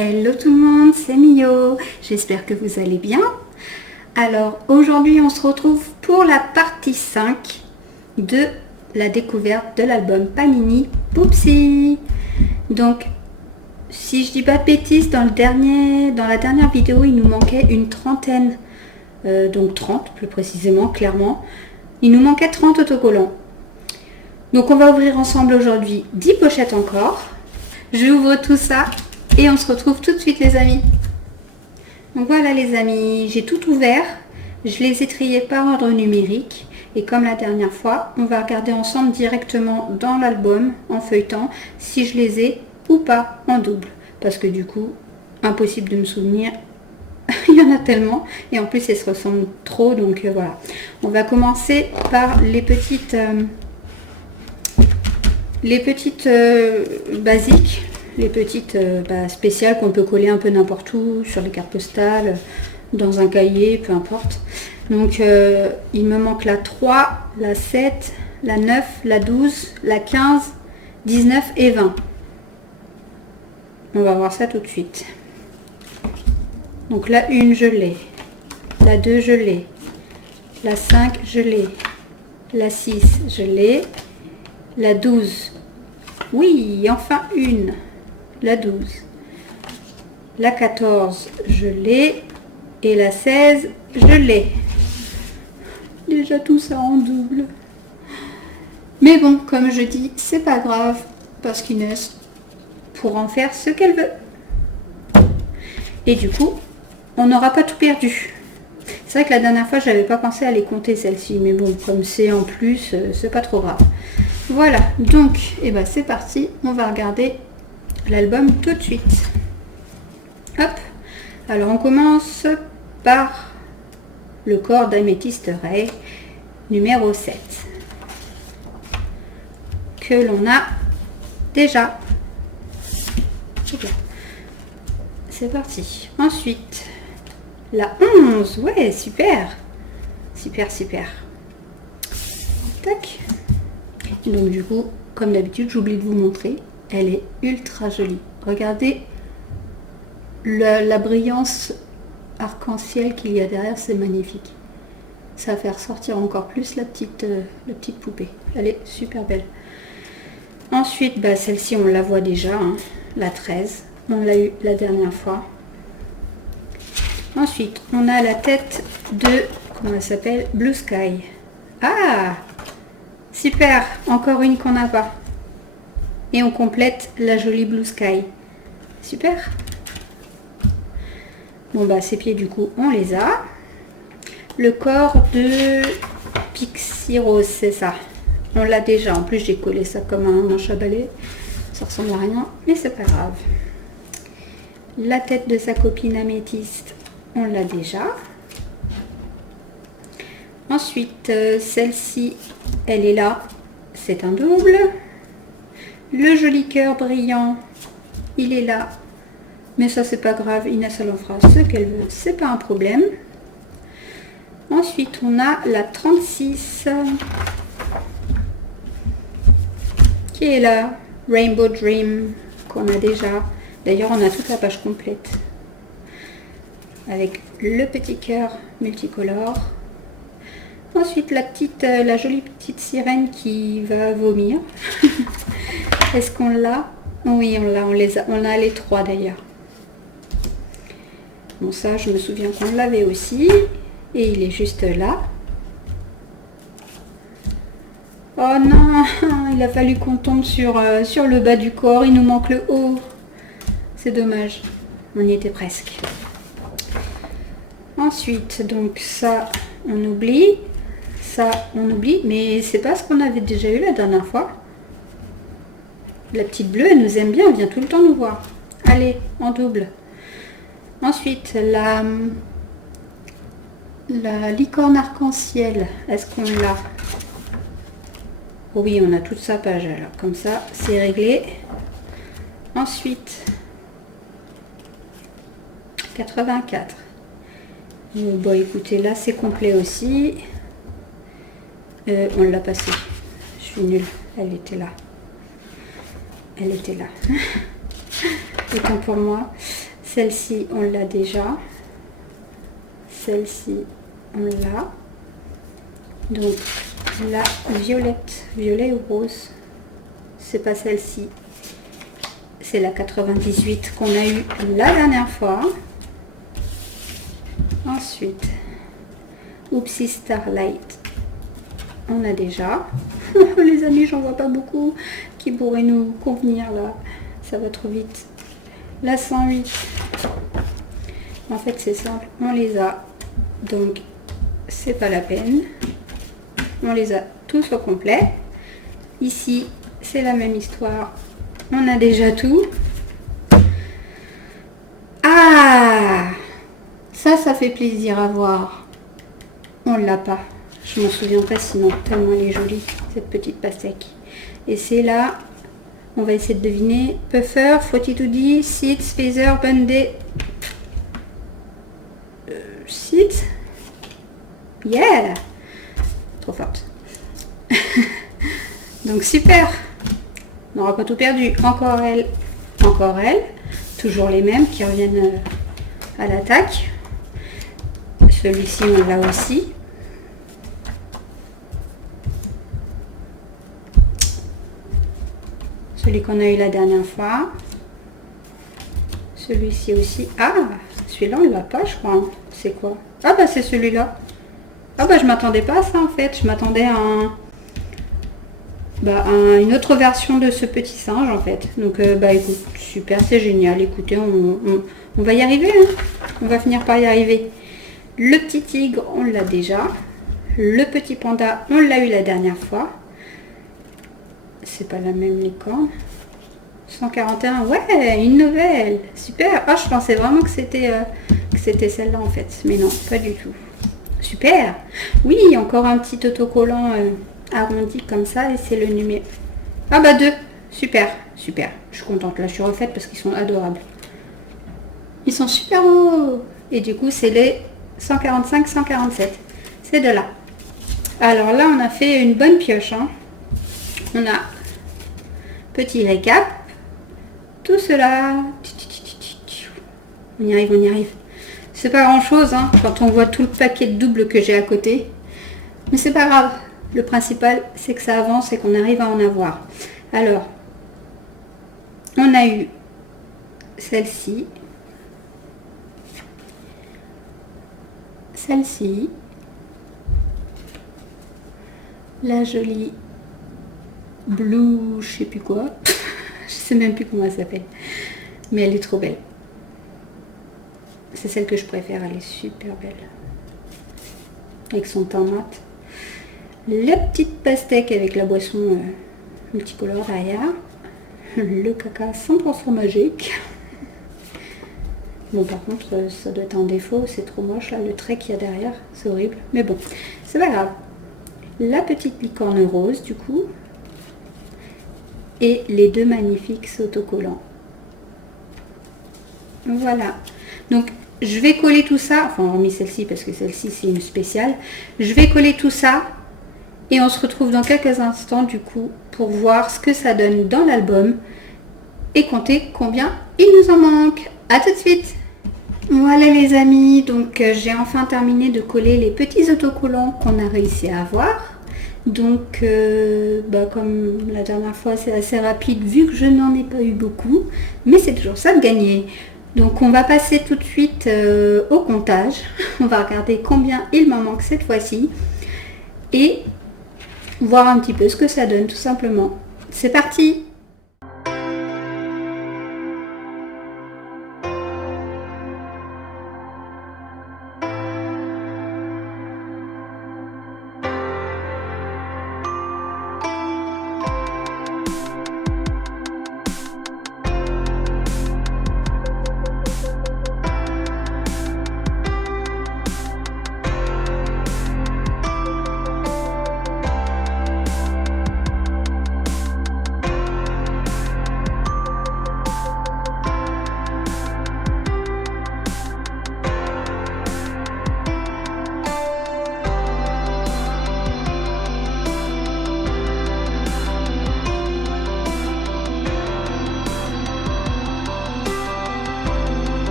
Hello tout le monde, c'est Mio, j'espère que vous allez bien. Alors aujourd'hui on se retrouve pour la partie 5 de la découverte de l'album Panini Poupsie. Donc si je dis pas de bêtises, dans la dernière vidéo il nous manquait une trentaine, donc 30 plus précisément, clairement. Il nous manquait 30 autocollants. Donc on va ouvrir ensemble aujourd'hui 10 pochettes encore. J'ouvre tout ça et on se retrouve tout de suite les amis. Donc voilà les amis, j'ai tout ouvert. Je les ai triés par ordre numérique. Et comme la dernière fois, on va regarder ensemble directement dans l'album en feuilletant si je les ai ou pas en double. Parce que du coup, impossible de me souvenir. Il y en a tellement. Et en plus, elles se ressemblent trop. Donc voilà. On va commencer par les petites basiques. Les petites spéciales qu'on peut coller un peu n'importe où, sur les cartes postales, dans un cahier, peu importe. Donc il me manque la 3, la 7, la 9, la 12, la 15, 19 et 20. On va voir ça tout de suite. Donc la 1, je l'ai. La 2, je l'ai. La 5, je l'ai. La 6, je l'ai. La 12. Oui, enfin une. La 12. La 14, je l'ai. Et la 16, je l'ai. Déjà tout ça en double. Mais bon, comme je dis, c'est pas grave. Parce qu'Inès pourra en faire ce qu'elle veut. Et du coup, on n'aura pas tout perdu. C'est vrai que la dernière fois, je n'avais pas pensé à les compter celles-ci. Mais bon, comme c'est en plus, c'est pas trop grave. Voilà, donc, c'est parti. On va regarder l'album tout de suite. Hop. Alors, on commence par le corps d'Améthyste Ray, numéro 7. Que l'on a déjà. C'est parti. Ensuite, la 11. Ouais, super. Super, super. Tac. Donc du coup, comme d'habitude, j'oublie de vous montrer. Elle est ultra jolie. Regardez la brillance arc-en-ciel qu'il y a derrière, c'est magnifique. Ça va faire ressortir encore plus la petite poupée. Elle est super belle. Ensuite, celle-ci, on la voit déjà, hein, la 13. On l'a eu la dernière fois. Ensuite, on a la tête de, comment elle s'appelle, Blue Sky. Ah, super, encore une qu'on n'a pas. Et on complète la jolie Blue Sky. Super. Bon ces pieds du coup on les a. Le corps de Pixie Rose, c'est ça. On l'a déjà. En plus j'ai collé ça comme un manche à balai. Ça ressemble à rien, mais c'est pas grave. La tête de sa copine Améthyste, on l'a déjà. Ensuite, celle-ci, elle est là. C'est un double. Le joli cœur brillant, il est là. Mais ça, c'est pas grave. Inès, elle en fera ce qu'elle veut. C'est pas un problème. Ensuite, on a la 36 qui est là. Rainbow Dream, qu'on a déjà. D'ailleurs, on a toute la page complète. Avec le petit cœur multicolore. Ensuite, la jolie petite sirène qui va vomir. Est-ce qu'on l'a? Oui, on l'a. On a les 3 d'ailleurs. Bon, ça, je me souviens qu'on l'avait aussi. Et il est juste là. Oh non, il a fallu qu'on tombe sur le bas du corps. Il nous manque le haut. C'est dommage. On y était presque. Ensuite, donc ça, on oublie. Ça, on oublie. Mais c'est pas ce qu'on avait déjà eu la dernière fois. La petite bleue, elle nous aime bien. Elle vient tout le temps nous voir. Allez, en double. Ensuite, la licorne arc-en-ciel. Est-ce qu'on l'a? Oui, on a toute sa page. Alors, comme ça, c'est réglé. Ensuite, 84. Bon, écoutez, là, c'est complet aussi. On l'a passé. Je suis nulle. Elle était là. Elle était là. Autant pour moi. Celle-ci, on l'a déjà. Celle-ci, on l'a. Donc, la violette, violet ou rose, c'est pas celle-ci. C'est la 98 qu'on a eu la dernière fois. Ensuite, Oopsie Starlight, on a déjà. Les amis, j'en vois pas beaucoup qui pourraient nous convenir là. Ça va trop vite. La 108, en fait c'est simple, on les a, donc c'est pas la peine. On les a tous au complet. Ici, c'est la même histoire. On a déjà tout. Ah, ça fait plaisir à voir. On l'a pas. Je m'en souviens pas sinon, tellement elle est jolie, cette petite pastèque. Et c'est là, on va essayer de deviner. Puffer, Fruity Seeds, Feather, Bunday. Seeds. Yeah. Trop forte. Donc super. On n'aura pas tout perdu. Encore elle. Encore elle. Toujours les mêmes qui reviennent à l'attaque. Celui-ci, on l'a aussi. Celui qu'on a eu la dernière fois. Celui-ci aussi. Ah, celui-là, on l'a pas, je crois. C'est quoi? Ah bah c'est celui-là. Ah bah je m'attendais pas à ça en fait. Je m'attendais à une autre version de ce petit singe en fait. Donc bah écoute, super, c'est génial. Écoutez, on va y arriver. Hein. On va finir par y arriver. Le petit tigre, on l'a déjà. Le petit panda, on l'a eu la dernière fois. C'est pas la même licorne. 141, ouais, une nouvelle. Super. Ah, je pensais vraiment que c'était celle-là en fait. Mais non, pas du tout. Super. Oui, encore un petit autocollant arrondi comme ça. Et c'est le numéro... Ah bah 2. Super, super. Je suis contente. Là, je suis refaite parce qu'ils sont adorables. Ils sont super hauts. Et du coup, c'est les 145, 147. C'est de là. Alors là, on a fait une bonne pioche. Hein. On a petit récap. Tout cela. On y arrive, on y arrive. C'est pas grand chose hein, quand on voit tout le paquet de doubles que j'ai à côté. Mais c'est pas grave. Le principal, c'est que ça avance et qu'on arrive à en avoir. Alors, on a eu celle-ci. Celle-ci. La jolie Blue, je sais plus quoi. Je sais même plus comment elle s'appelle. Mais elle est trop belle. C'est celle que je préfère, elle est super belle. Avec son teint mat. La petite pastèque avec la boisson multicolore derrière. Le caca 100% magique. Bon par contre ça doit être un défaut, c'est trop moche là, le trait qu'il y a derrière, c'est horrible. Mais bon, c'est pas grave. La petite licorne rose du coup. Et les deux magnifiques autocollants. Voilà. Donc je vais coller tout ça, enfin hormis celle-ci parce que celle-ci c'est une spéciale. Je vais coller tout ça et on se retrouve dans quelques instants du coup pour voir ce que ça donne dans l'album et compter combien il nous en manque. À tout de suite. Voilà les amis, donc j'ai enfin terminé de coller les petits autocollants qu'on a réussi à avoir. Donc comme la dernière fois c'est assez rapide vu que je n'en ai pas eu beaucoup, mais c'est toujours ça de gagner. Donc on va passer tout de suite au comptage. On va regarder combien il m'en manque cette fois-ci et voir un petit peu ce que ça donne tout simplement. C'est parti!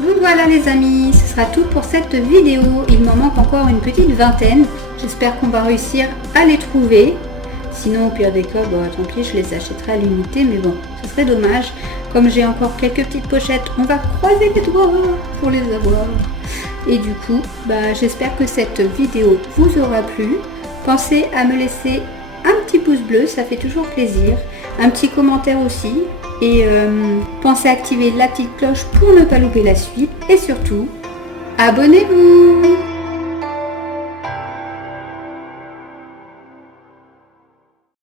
Donc voilà les amis, ce sera tout pour cette vidéo. Il m'en manque encore une petite vingtaine. J'espère qu'on va réussir à les trouver. Sinon au pire des cas, bon, tant pis, je les achèterai à l'unité, mais bon, ce serait dommage. Comme j'ai encore quelques petites pochettes, on va croiser les doigts pour les avoir. Et du coup, j'espère que cette vidéo vous aura plu. Pensez à me laisser un petit pouce bleu, ça fait toujours plaisir. Un petit commentaire aussi. Et pensez à activer la petite cloche pour ne pas louper la suite. Et surtout, abonnez-vous!